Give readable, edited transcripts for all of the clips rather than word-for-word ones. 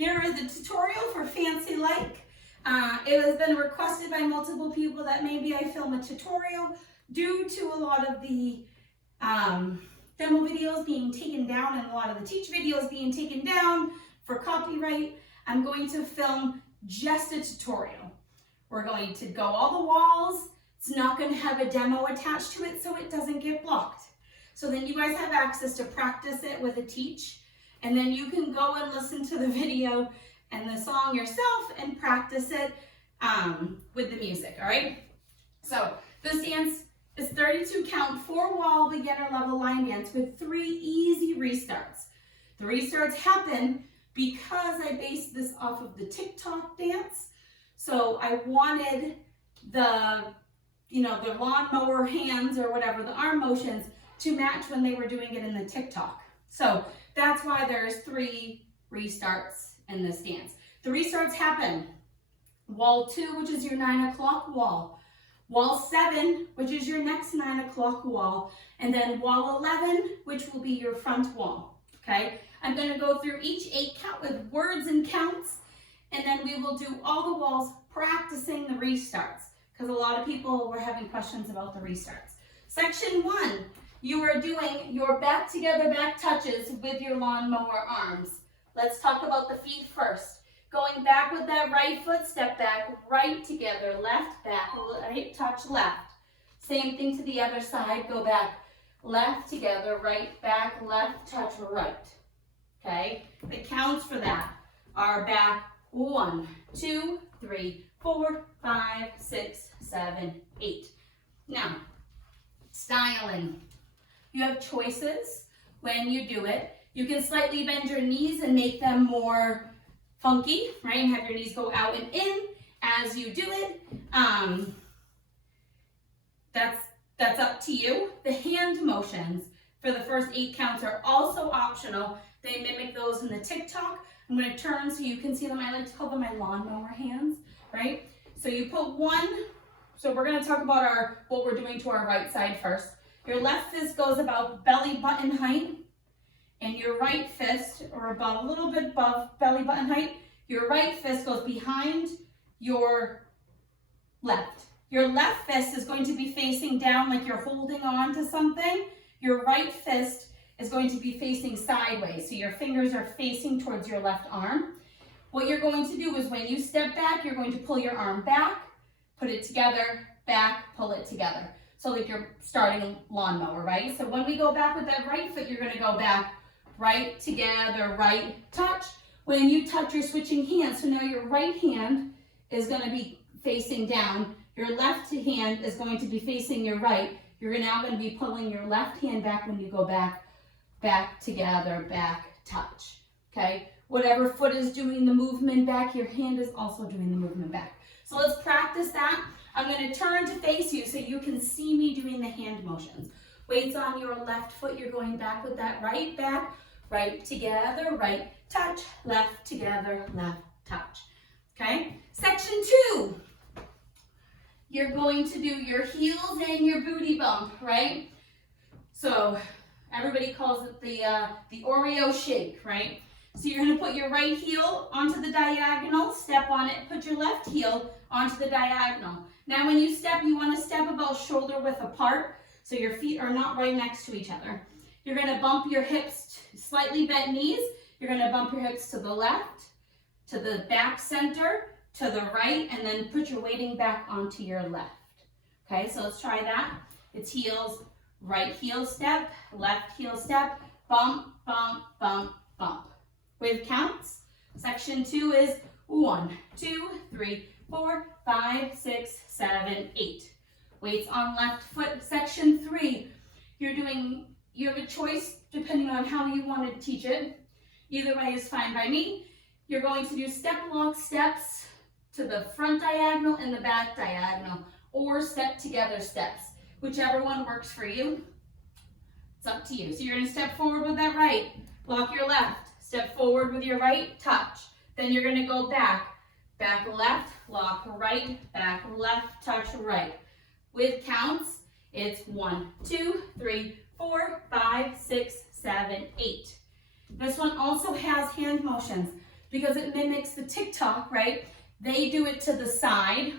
Here is a tutorial for Fancy Like. It has been requested by multiple people that maybe I film a tutorial due to a lot of the demo videos being taken down and a lot of the teach videos being taken down for copyright. I'm going to film just a tutorial. We're going to go all the walls. It's not going to have a demo attached to it so it doesn't get blocked. So then you guys have access to practice it with a teach, and then you can go and listen to the video and the song yourself and practice it with the music, all right? So this dance is 32 count, 4-wall beginner level line dance with 3 easy restarts. The restarts happen because I based this off of the TikTok dance. So I wanted the lawnmower hands or whatever, the arm motions to match when they were doing it in the TikTok. So that's why there's 3 restarts in this dance. The restarts happen wall 2, which is your 9 o'clock wall, wall 7, which is your next 9 o'clock wall, and then wall 11, which will be your front wall, okay? I'm gonna go through each 8 count with words and counts, and then we will do all the walls practicing the restarts, because a lot of people were having questions about the restarts. Section 1, you are doing your back together back touches with your lawnmower arms. Let's talk about the feet first. Going back with that right foot, step back, right together, left, back, right, touch, left. Same thing to the other side, go back, left together, right, back, left, touch, right. Okay, the counts for that are back 1, 2, 3, 4, 5, 6, 7, 8. Now, styling. You have choices when you do it. You can slightly bend your knees and make them more funky, right? And have your knees go out and in as you do it. That's up to you. The hand motions for the first 8 counts are also optional. They mimic those in the TikTok. I'm going to turn so you can see them. I like to call them my lawnmower hands, right? So you put 1. So we're going to talk about what we're doing to our right side first. Your left fist goes about belly button height, and your right fist, or about a little bit above belly button height, your right fist goes behind your left. Your left fist is going to be facing down like you're holding on to something. Your right fist is going to be facing sideways, so your fingers are facing towards your left arm. What you're going to do is when you step back, you're going to pull your arm back, put it together, back, pull it together. So like you're starting a lawnmower, right? So when we go back with that right foot, you're gonna go back, right, together, right, touch. When you touch, you're switching hands. So now your right hand is gonna be facing down. Your left hand is going to be facing your right. You're now gonna be pulling your left hand back when you go back, back, together, back, touch, okay? Whatever foot is doing the movement back, your hand is also doing the movement back. So let's practice that. I'm gonna turn to face you so you can see me doing the hand motions. Weights on your left foot, you're going back with that right back, right together, right touch, left together, left touch, okay? Section 2, you're going to do your heels and your booty bump, right? So everybody calls it the Oreo shake, right? So you're gonna put your right heel onto the diagonal, step on it, put your left heel onto the diagonal. Now when you step, you wanna step about shoulder width apart so your feet are not right next to each other. You're gonna bump your hips, slightly bent knees. You're gonna bump your hips to the left, to the back center, to the right, and then put your weighting back onto your left. Okay, so let's try that. It's heels, right heel step, left heel step, bump, bump, bump, bump. With counts, section 2 is 1, 2, 3, 4, 5, 6, 7, 8. Weights on left foot. Section 3, you have a choice depending on how you want to teach it. Either way is fine by me. You're going to do step lock steps to the front diagonal and the back diagonal, or step together steps, whichever one works for you. It's up to you. So you're going to step forward with that right, lock your left, step forward with your right, touch. Then you're going to go back, back left, lock right, back left, touch right. With counts, it's 1, 2, 3, 4, 5, 6, 7, 8. This one also has hand motions. because it mimics the TikTok, right? They do it to the side.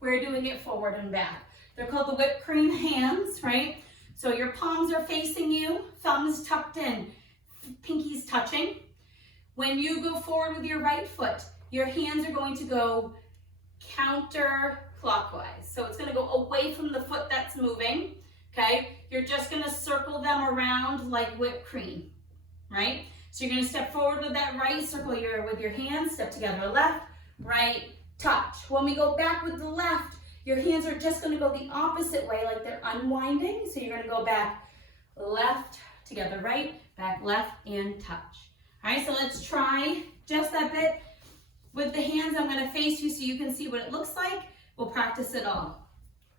We're doing it forward and back. They're called the whipped cream hands, right? So your palms are facing you, thumbs tucked in, pinkies touching. When you go forward with your right foot, your hands are going to go counterclockwise. So it's going to go away from the foot that's moving, okay? You're just going to circle them around like whipped cream, right? So you're going to step forward with that right, circle with your hands, step together, left, right, touch. When we go back with the left, your hands are just going to go the opposite way, like they're unwinding. So you're going to go back, left, together, right, back, left, and touch. All right, so let's try just that bit. With the hands, I'm going to face you so you can see what it looks like. We'll practice it all.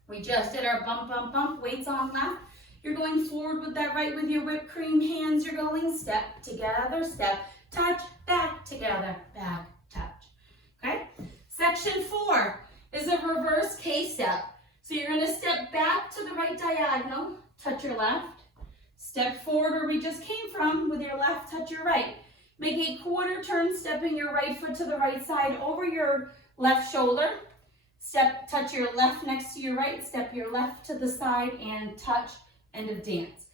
We just did our bump, bump, bump, weights on left. You're going forward with that right with your whipped cream hands. You're going step, together, step, touch, back, together, back, touch. Okay? Section 4 is a reverse K-step. So you're going to step back to the right diagonal, touch your left. Step forward where we just came from with your left, touch your right. Make a quarter turn, stepping your right foot to the right side over your left shoulder. Step, touch your left next to your right, step your left to the side and touch, end of dance.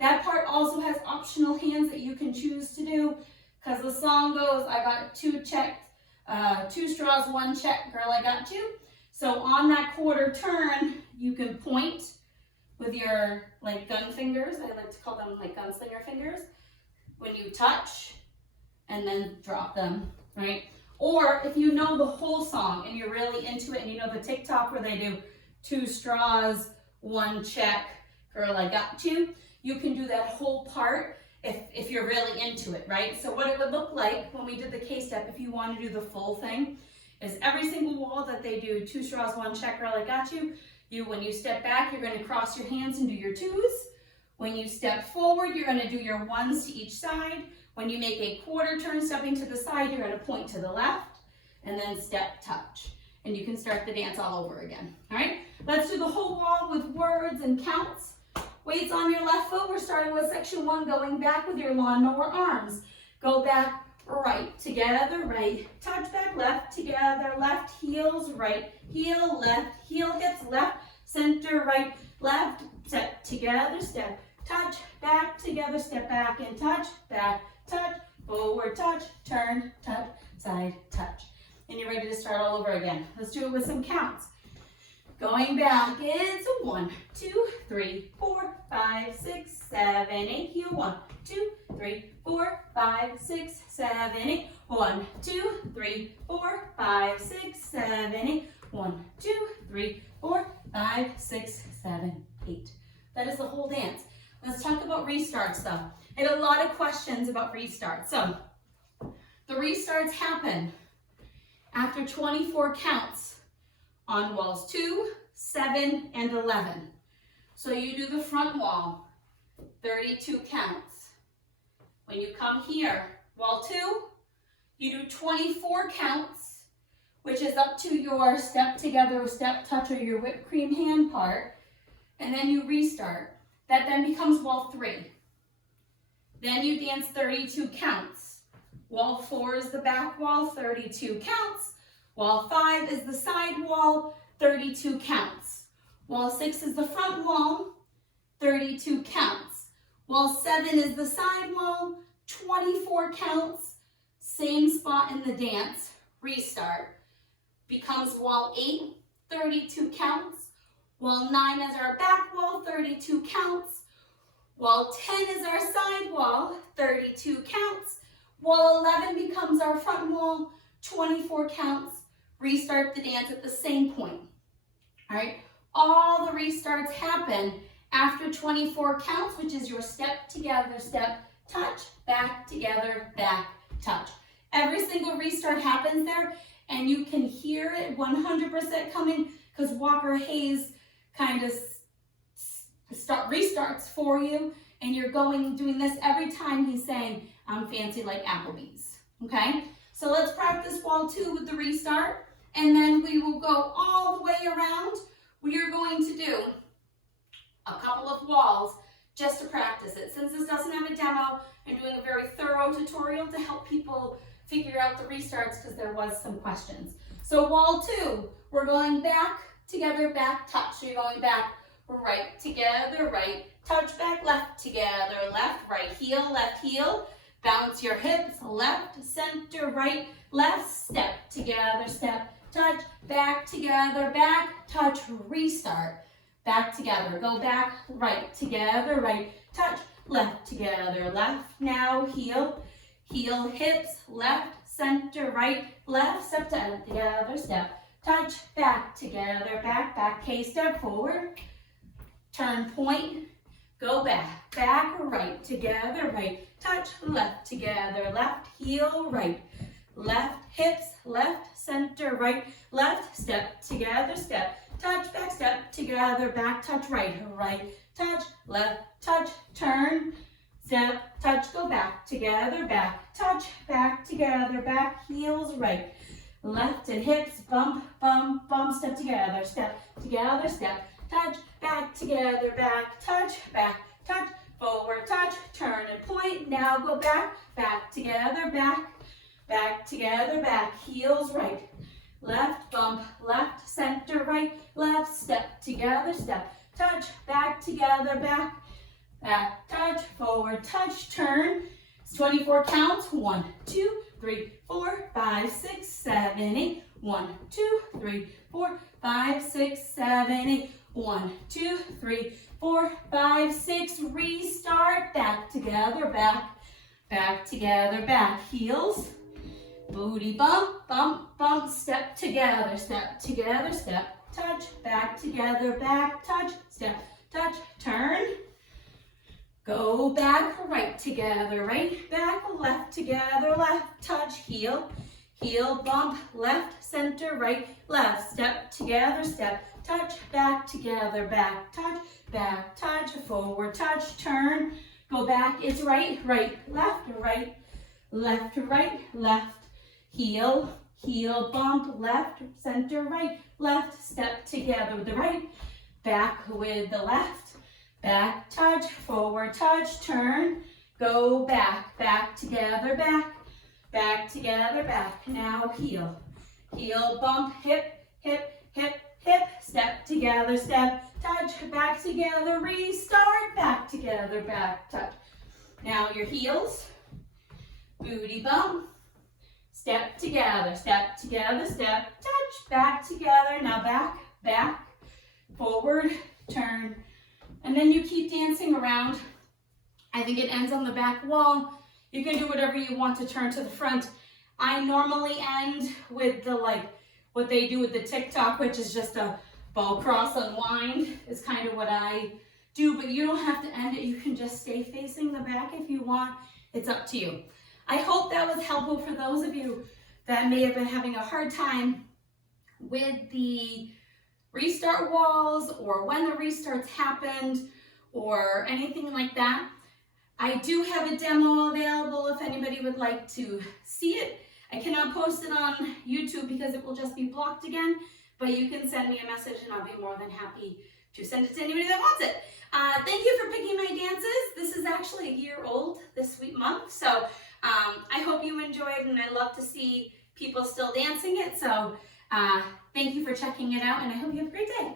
That part also has optional hands that you can choose to do because the song goes, I got two straws, one check, girl, I got you. So on that quarter turn, you can point with your like gun fingers. I like to call them like gunslinger fingers. When you touch, and then drop them, right? Or if you know the whole song and you're really into it and you know the TikTok where they do 2 straws, 1 check, girl, I got you. You can do that whole part if you're really into it, right? So what it would look like when we did the K-step, if you want to do the full thing, is every single wall that they do 2 straws, 1 check, girl, I got you. When you step back, you're going to cross your hands and do your 2s. When you step forward, you're going to do your 1s to each side. When you make a quarter turn, stepping to the side, you're going to point to the left and then step, touch. And you can start the dance all over again. All right, let's do the whole wall with words and counts. Weights on your left foot. We're starting with section 1, going back with your lawnmower arms. Go back, right, together, right, touch back, left, together, left, heels, right, heel, left, heel, hips, left, center, right, left, step, together, step, touch, back, together, step back and touch, back, touch, forward, touch, turn, touch, side, touch. And you're ready to start all over again. Let's do it with some counts. Going back, it's 1, 2, 3, 4, 5, 6, 7, 8. Heel 1, 2, 3, 4, 5, 6, 7, 8. 1, 2, 3, 4, 5, 6, 7, 8. 1, 2, 3, 4, 5, 6, 7, 8. That is the whole dance. Let's talk about restarts though. I had a lot of questions about restarts. So the restarts happen after 24 counts on walls 2, 7, and 11. So you do the front wall, 32 counts. When you come here, wall 2, you do 24 counts, which is up to your step together, step touch, or your whipped cream hand part, and then you restart. That then becomes wall 3. Then you dance 32 counts. Wall 4 is the back wall, 32 counts. Wall 5 is the side wall, 32 counts. Wall 6 is the front wall, 32 counts. Wall 7 is the side wall, 24 counts. Same spot in the dance, restart. Becomes wall 8, 32 counts. Wall 9 is our back wall, 32 counts. Wall 10 is our side wall, 32 counts. Wall 11 becomes our front wall, 24 counts. Restart the dance at the same point. All right, all the restarts happen after 24 counts, which is your step together, step, touch, back together, back, touch. Every single restart happens there, and you can hear it 100% coming because Walker Hayes kind of restarts for you, and you're doing this every time he's saying, I'm fancy like Applebee's, okay? So let's practice wall 2 with the restart, and then we will go all the way around. We are going to do a couple of walls just to practice it. Since this doesn't have a demo, I'm doing a very thorough tutorial to help people figure out the restarts because there was some questions. So wall 2, we're going back, together, back, touch. So you're going back, right, together, right, touch, back, left, together, left, right, heel, bounce your hips, left, center, right, left, step, together, step, touch, back, together, back, touch, restart, back, together, go back, right, together, right, touch, left, together, left, now, heel, hips, left, center, right, left, step, together, step, touch, back, together, back, K-step, forward, turn, point, go back, right, together, right, touch, left, together, left, heel, right, left, hips, left, center, right, left, step, together, step, touch, back, step, together, back, touch, right, touch, left, touch, turn, step, touch, go back, together, back, touch, back, together, back, heels, right, left, and hips, bump, step, together, step, touch, back, together, back, touch, forward, touch, turn and point, now go back, together, back, together, back, heels, right, left, bump, left, center, right, left, step, together, step, touch, back, together, back, touch, forward, touch, turn, it's 24 counts, 1, 2, 3, 4, 5, 6, 7, 8, 1, 2, 3, 4, 5, 6, 7, 8, 1, 2, 3, 4, 5, 6, restart, back, together, back, heels, booty bump, step, together, step, touch, back, together, back, touch, step, touch, turn, go back, right, together, right, back, left, together, left, touch, heel, bump, left, center, right, left, step, together, step, touch, back, together, back, touch, forward, touch, turn, go back, it's right, left, left, heel, bump, left, center, right, left, step, together with the right, back with the left, back, touch, forward, touch, turn, go back, together, back, together, back, now heel, bump, hip, step, together, step, touch, back, together, restart, back, together, back, touch, now your heels, booty bump, step, together, step, touch, back, together, now back, forward, turn, and then you keep dancing around. I think it ends on the back wall. You can do whatever you want to turn to the front. I normally end with the what they do with the TikTok, which is just a ball cross unwind is kind of what I do, but you don't have to end it. You can just stay facing the back if you want. It's up to you. I hope that was helpful for those of you that may have been having a hard time with the restart walls or when the restarts happened or anything like that. I do have a demo available if anybody would like to see it. I cannot post it on YouTube because it will just be blocked again, but you can send me a message and I'll be more than happy to send it to anybody that wants it. Thank you for picking my dances. This is actually a year old this sweet month, so I hope you enjoyed, and I love to see people still dancing it. So thank you for checking it out, and I hope you have a great day.